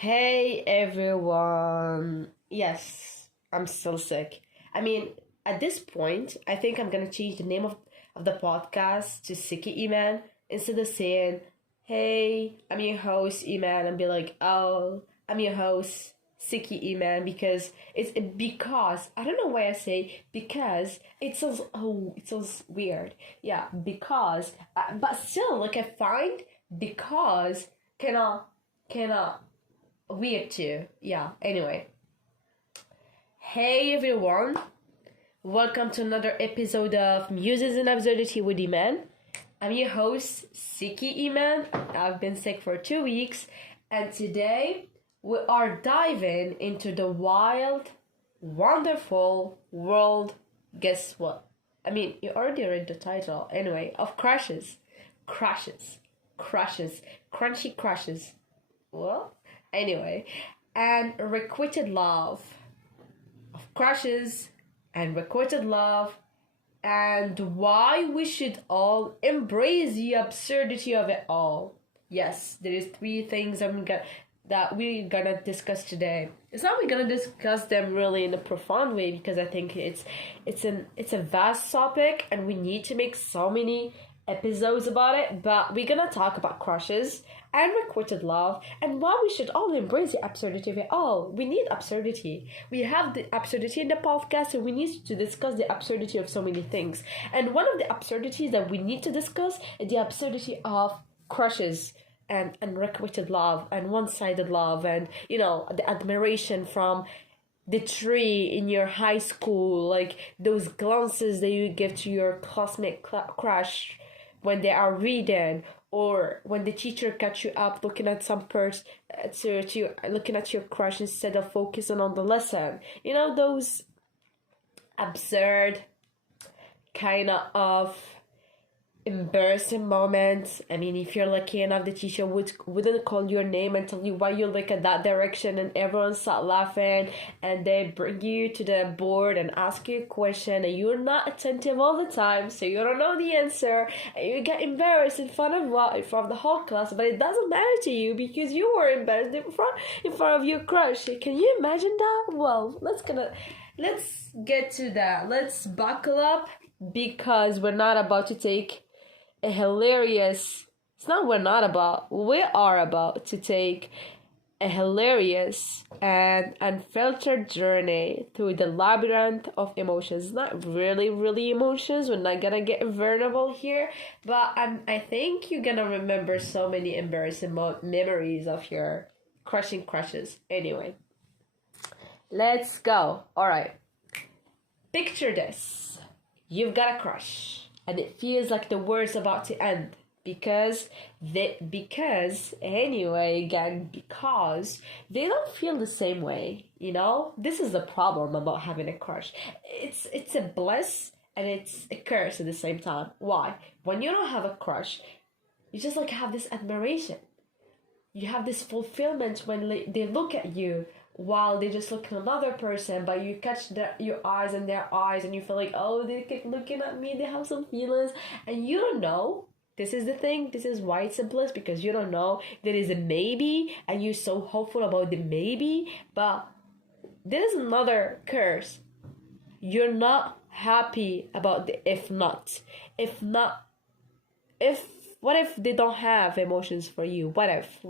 Hey everyone. Yes, I'm still sick. I mean, at this point, I think I'm gonna change the name of the podcast to Sicky Iman instead of saying, Hey, I'm your host, Iman, and be like, Oh, I'm your host, Sicky Iman, because I don't know why I say because it sounds weird. Yeah, because but still like I find because cannot weird too. Yeah, anyway. Hey everyone. Welcome to another episode of Musings and Absurdity with Imane. I'm your host, Siki Iman. I've been sick for 2 weeks, and today we are diving into the wild, wonderful world. Guess what? I mean, you already read the title. Anyway, of crashes. Crashes. Crashes. Crunchy crashes. Well, anyway, and requited love, of crushes and requited love, and why we should all embrace the absurdity of it all. Yes, there is three things that we're gonna discuss today. It's not we're gonna discuss them really in a profound way because I think it's a vast topic and we need to make so many episodes about it, but we're gonna talk about crushes and requited love and why we should all embrace the absurdity of it all. We need absurdity. We have the absurdity in the podcast and we need to discuss the absurdity of so many things. And one of the absurdities that we need to discuss is the absurdity of crushes and unrequited love and one-sided love and the admiration from the tree in your high school, like those glances that you give to your classmate crush when they are reading, or when the teacher catch you up looking at some looking at your crush instead of focusing on the lesson. Those absurd kind of embarrassing moments. I mean, if you're lucky enough, the teacher wouldn't call your name and tell you why you look at that direction, and everyone start laughing, and they bring you to the board and ask you a question, and you're not attentive all the time, so you don't know the answer, and you get embarrassed in front of the whole class. But it doesn't matter to you because you were embarrassed in front of your crush. Can you imagine that? Well, let's get to that. Let's buckle up because we're not about to take a hilarious we are about to take a hilarious and unfiltered journey through the labyrinth of emotions. Not really emotions, we're not gonna get vulnerable here, but I think you're gonna remember so many embarrassing memories of your crushing crushes. Anyway, let's go. All right, picture this. You've got a crush and it feels like the world's about to end because they don't feel the same way. This is the problem about having a crush. It's a bliss and it's a curse at the same time. Why? When you don't have a crush, you just like have this admiration, you have this fulfillment when they look at you while they just look at another person, but you catch your eyes and their eyes and you feel like, oh, they keep looking at me, they have some feelings, and you don't know. This is the thing, this is why it's a bliss, because you don't know there is a maybe and you're so hopeful about the maybe, but there's another curse. You're not happy about the if not. If what if they don't have emotions for you? What if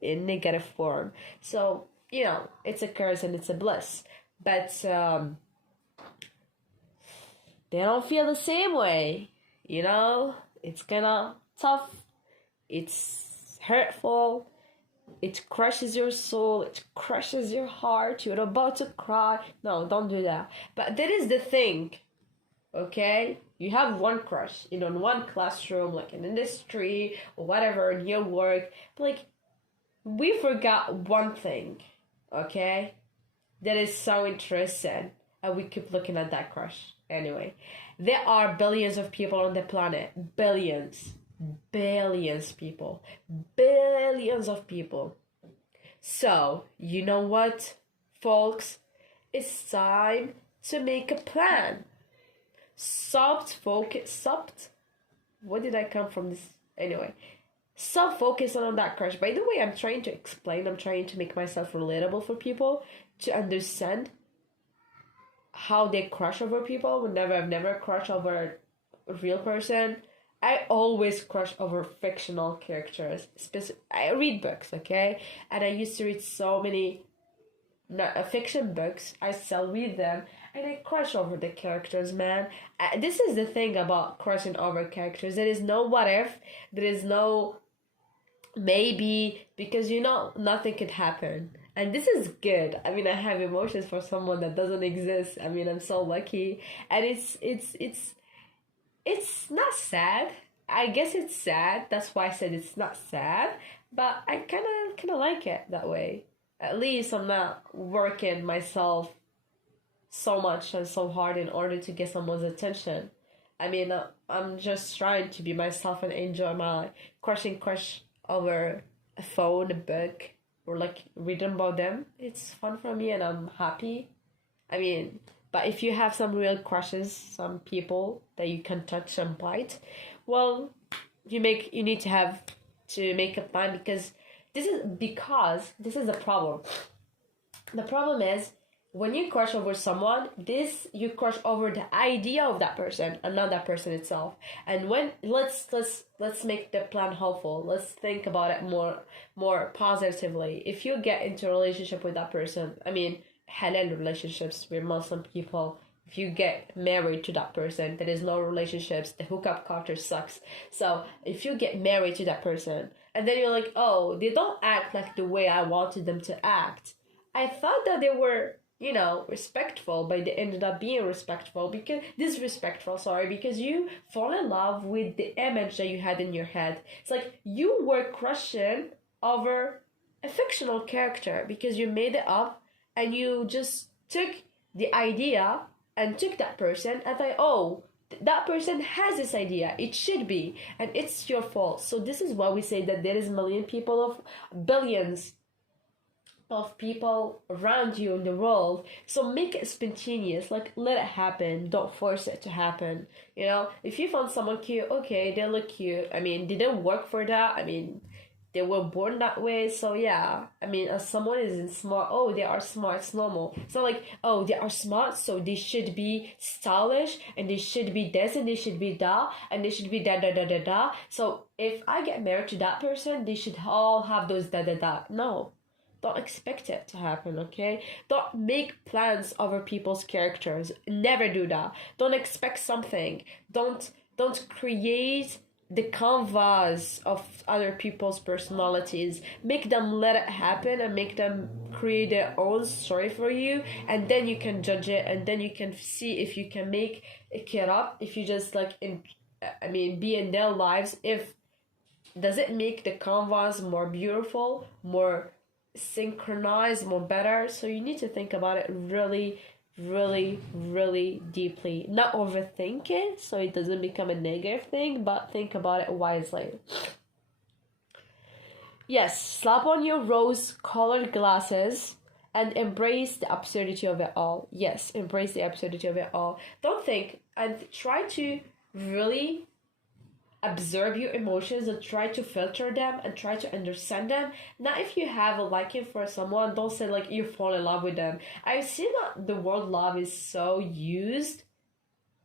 in negative form? So it's a curse and it's a bliss, but they don't feel the same way. It's kind of tough, it's hurtful, it crushes your soul, it crushes your heart, you're about to cry. No, don't do that. But that is the thing, okay? You have one crush in one classroom, like an industry or whatever, in your work, but like we forgot one thing, okay? That is so interesting, and we keep looking at that crush. Anyway, there are billions of people on the planet. Billions people. Billions of people. So, you know what, folks? It's time to make a plan. What did I come from this? Anyway, Stop focusing on that crush. By the way, I'm trying to explain, I'm trying to make myself relatable for people to understand how they crush over people. I've never crushed over a real person. I always crush over fictional characters. I read books, okay? And I used to read so many fiction books. I still read them. And I crush over the characters, man. This is the thing about crushing over characters. There is no what if. There is no maybe, because nothing could happen, and this is good. I mean, I have emotions for someone that doesn't exist. I mean, I'm so lucky. And it's not sad. I guess it's sad, that's why I said it's not sad, but I kind of like it that way. At least I'm not working myself so much and so hard in order to get someone's attention. I mean, I'm just trying to be myself and enjoy my crush over a phone, a book, or like reading about them. It's fun for me and I'm happy. I mean, but if you have some real crushes, some people that you can touch and bite, well, you need to make a plan, because this is a problem. The problem is, when you crush over someone, you crush over the idea of that person and not that person itself. And when let's make the plan hopeful. Let's think about it more positively. If you get into a relationship with that person, I mean, halal relationships with Muslim people. If you get married to that person, there is no relationships. The hookup culture sucks. So if you get married to that person, and then you're like, oh, they don't act like the way I wanted them to act. I thought that they were, respectful, but they ended up being disrespectful, because you fall in love with the image that you had in your head. It's like you were crushing over a fictional character because you made it up, and you just took the idea and took that person and thought, oh, that person has this idea, it should be, and it's your fault. So this is why we say that there is billions of people around you in the world. So make it spontaneous, like let it happen, don't force it to happen. If you found someone cute, okay, they look cute. I mean, they didn't work for that. I mean, they were born that way. So yeah, I mean, as someone isn't smart, oh, they are smart, it's normal. It's not like, oh, they are smart, so they should be stylish, and they should be this, and they should be that, and they should be da da da da da. So if I get married to that person, they should all have those da da da. No, don't expect it to happen, okay? Don't make plans over people's characters. Never do that. Don't expect something. Don't create the canvas of other people's personalities. Make them let it happen and make them create their own story for you, and then you can judge it, and then you can see if you can make it up, if you just be in their lives. If does it make the canvas more beautiful, more synchronized, more better? So you need to think about it really, really, really deeply. Not overthink it so it doesn't become a negative thing, but think about it wisely. Yes, slap on your rose-colored glasses and embrace the absurdity of it all. Yes, embrace the absurdity of it all. Don't think, and try to really observe your emotions and try to filter them and try to understand them. Now, if you have a liking for someone, don't say like you fall in love with them. I've seen that the word love is so used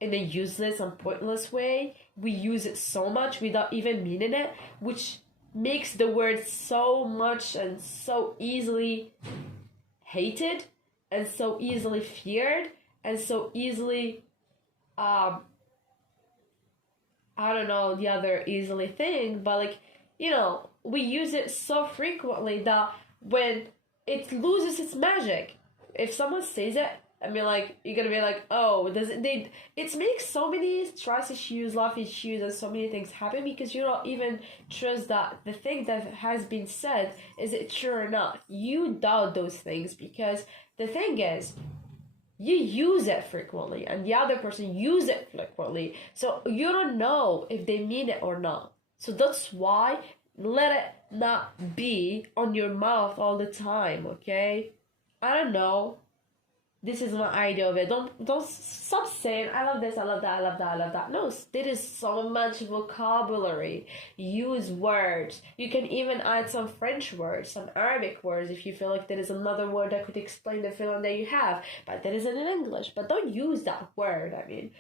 in a useless and pointless way. We use it so much without even meaning it, which makes the word so much and so easily hated and so easily feared and so easily I don't know the other easily thing, but we use it so frequently that when it loses its magic. If someone says it, I mean, you're gonna be like, oh, it makes so many trust issues, love issues, and so many things happen because you don't even trust that the thing that has been said, is it true or not? You doubt those things because the thing is, you use it frequently and the other person use it frequently, so you don't know if they mean it or not. So that's why let it not be on your mouth all the time, okay? I don't know, This is my idea of it. Don't stop saying I love this, I love that, I love that, I love that. No, there is so much vocabulary. Use words. You can even add some French words, some Arabic words if you feel like there is another word that could explain the feeling that you have, but there isn't in English. But don't use that word. I mean,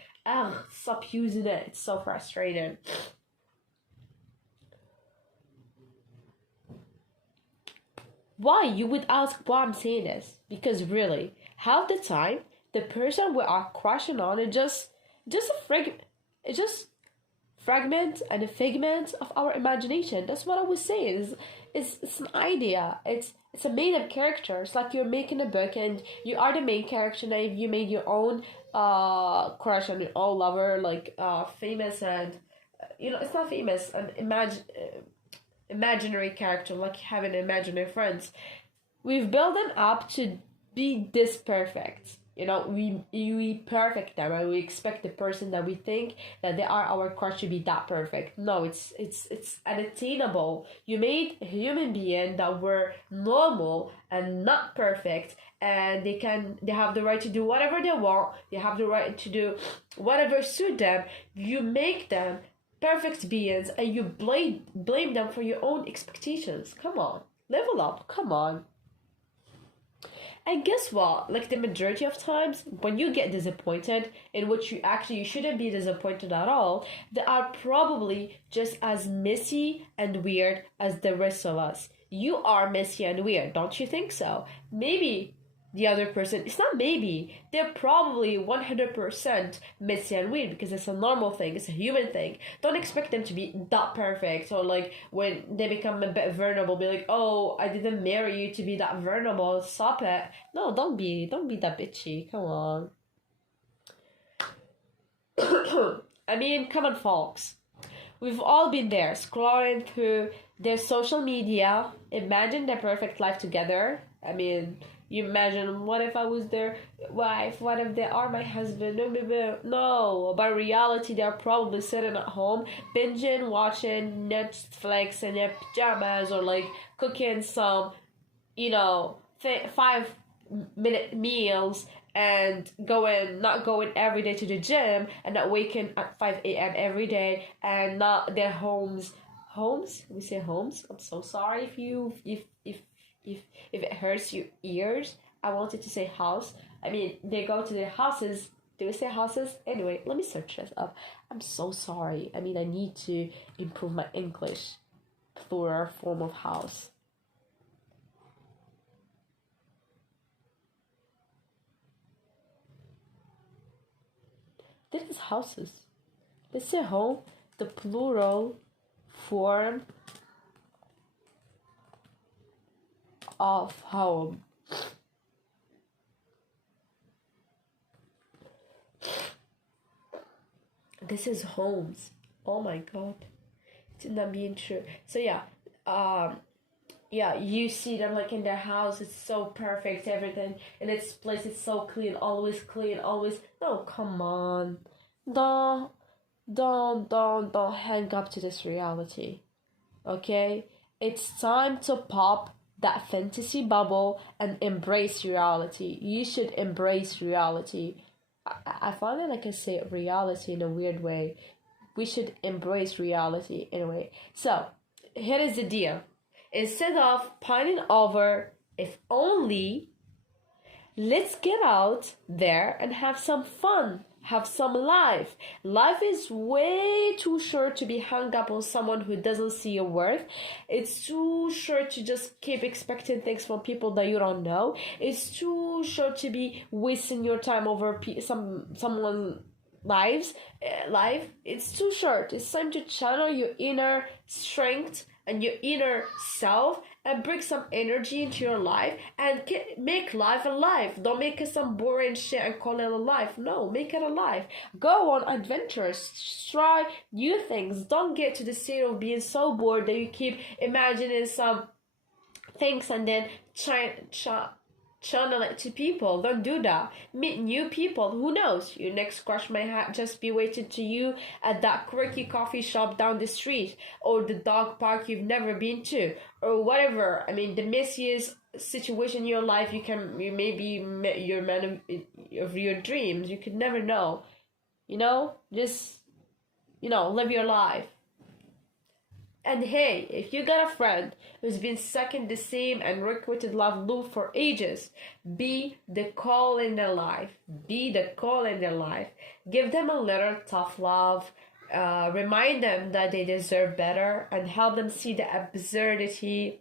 stop using it. It's so frustrating. Why you would ask why I'm saying this? Because really, half the time the person we are crushing on is just a it's just fragment and a figment of our imagination. That's what I was saying. It's an idea. It's a made up character. It's like you're making a book and you are the main character and you made your own crush on your own lover, like famous and it's not famous, an imaginary character, like having imaginary friends. We've built them up to be this perfect. We perfect them and we expect the person that we think that they are our crush to be that perfect. No, it's unattainable. You made a human being that were normal and not perfect, and they have the right to do whatever they want. They have the right to do whatever suit them. You make them perfect beings and you blame them for your own expectations. Come on, level up. Come on. And guess what? Like the majority of times, when you get disappointed, in which you shouldn't be disappointed at all, they are probably just as messy and weird as the rest of us. You are messy and weird, don't you think so? Maybe the other person, it's not maybe, they're probably 100% messy and weird because it's a normal thing, it's a human thing. Don't expect them to be that perfect, or like when they become a bit vulnerable, be like, oh, I didn't marry you to be that vulnerable, stop it. No, don't be that bitchy, come on. I mean, come on, folks. We've all been there, scrolling through their social media, imagine their perfect life together. I mean, you imagine, what if I was their wife? What if they are my husband? No, by reality, they're probably sitting at home, binging, watching Netflix in their pajamas, or like cooking some, 5-minute meals, and not going every day to the gym, and not waking at 5 a.m. every day, and not their homes. We say homes. I'm so sorry if it hurts your ears. I wanted to say house. I mean, they go to their houses. Do we say houses? Anyway, let me search this up. I'm so sorry. I mean, I need to improve my English. Plural form of house. This is houses. Let's say home. The plural form of home. This is homes. Oh my god, it's not being true. So you see them like in their house. It's so perfect, everything in its place. It's so clean, always clean, always. No, come on, don't hang up to this reality. Okay, it's time to pop that fantasy bubble and embrace reality. You should embrace reality. I find it like I say reality in a weird way. We should embrace reality anyway. So here is the deal. Instead of pining over if only, let's get out there and have some fun. Have some life. Life is way too short to be hung up on someone who doesn't see your worth. It's too short to just keep expecting things from people that you don't know. It's too short to be wasting your time over someone's life. It's too short. It's time to channel your inner strength and your inner self and bring some energy into your life and make life alive. Don't make it some boring shit and call it a life. No, make it alive. Go on adventures. Try new things. Don't get to the state of being so bored that you keep imagining some things and then channel it to people. Don't do that. Meet new people. Who knows? Your next crush might just be waiting to you at that quirky coffee shop down the street, or the dog park you've never been to, or whatever. I mean, the messiest situation in your life, you may be your man of your dreams. You could never know. Just live your life. And hey, if you got a friend who's been stuck in the same unrequited love loop for ages, be the call in their life. Be the call in their life. Give them a little tough love. Remind them that they deserve better, and help them see the absurdity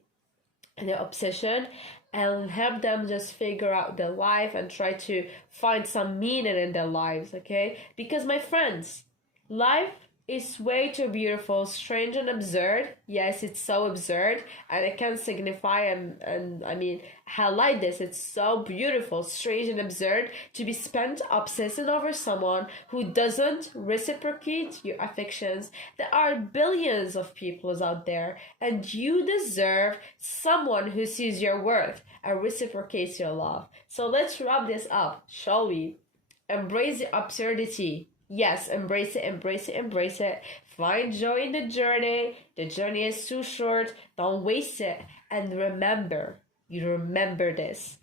and the obsession, and help them just figure out their life and try to find some meaning in their lives, okay? Because my friends, life is way too beautiful, strange, and absurd. Yes, it's so absurd, and it can signify and I mean highlight this. It's so beautiful, strange, and absurd to be spent obsessing over someone who doesn't reciprocate your affections. There are billions of people out there, and you deserve someone who sees your worth and reciprocates your love. So let's wrap this up, shall we? Embrace the absurdity. Yes, embrace it, embrace it, embrace it. Find joy in the journey. The journey is too short. Don't waste it. And remember, you remember this.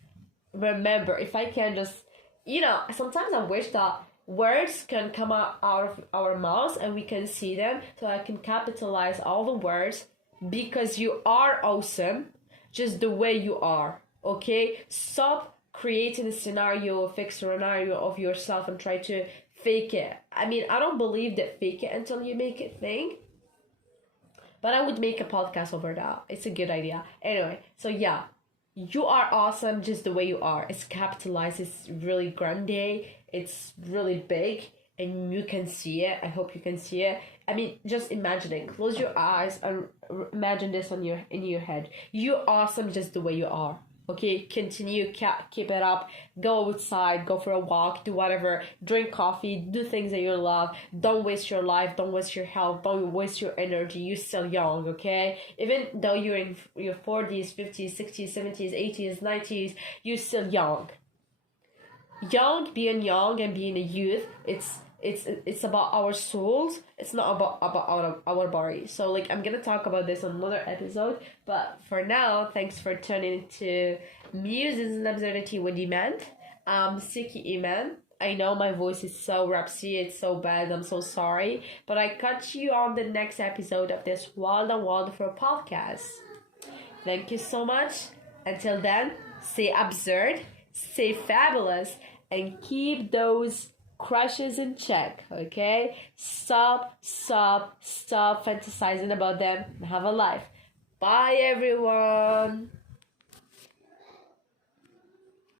Remember, if I can just, sometimes I wish that words can come out of our mouths and we can see them, so I can capitalize all the words, because you are awesome just the way you are, okay? Stop creating a fixed scenario of yourself and try to fake it. I mean, I don't believe that fake it until you make it thing. But I would make a podcast over that. It's a good idea. Anyway, so yeah, you are awesome just the way you are. It's capitalized. It's really grande. It's really big, and you can see it. I hope you can see it. I mean, just imagine it. Close your eyes and imagine this in your head. You're awesome just the way you are. Okay, continue, keep it up, go outside, go for a walk, do whatever, drink coffee, do things that you love. Don't waste your life, don't waste your health, don't waste your energy. You're still young, okay? Even though you're in your 40s, 50s, 60s, 70s, 80s, 90s, you're still young. Being young and being a youth, it's about our souls. It's not about our body. So I'm gonna talk about this on another episode, but for now, thanks for tuning to Musings and Absurdity with Imane. I'm Siki Imane. I know my voice is so rapsy, it's so bad, I'm so sorry, but I catch you on the next episode of this wild and wonderful podcast. Thank you so much. Until then, stay absurd, stay fabulous, and keep those crushes in check, okay? Stop fantasizing about them and have a life. Bye, everyone.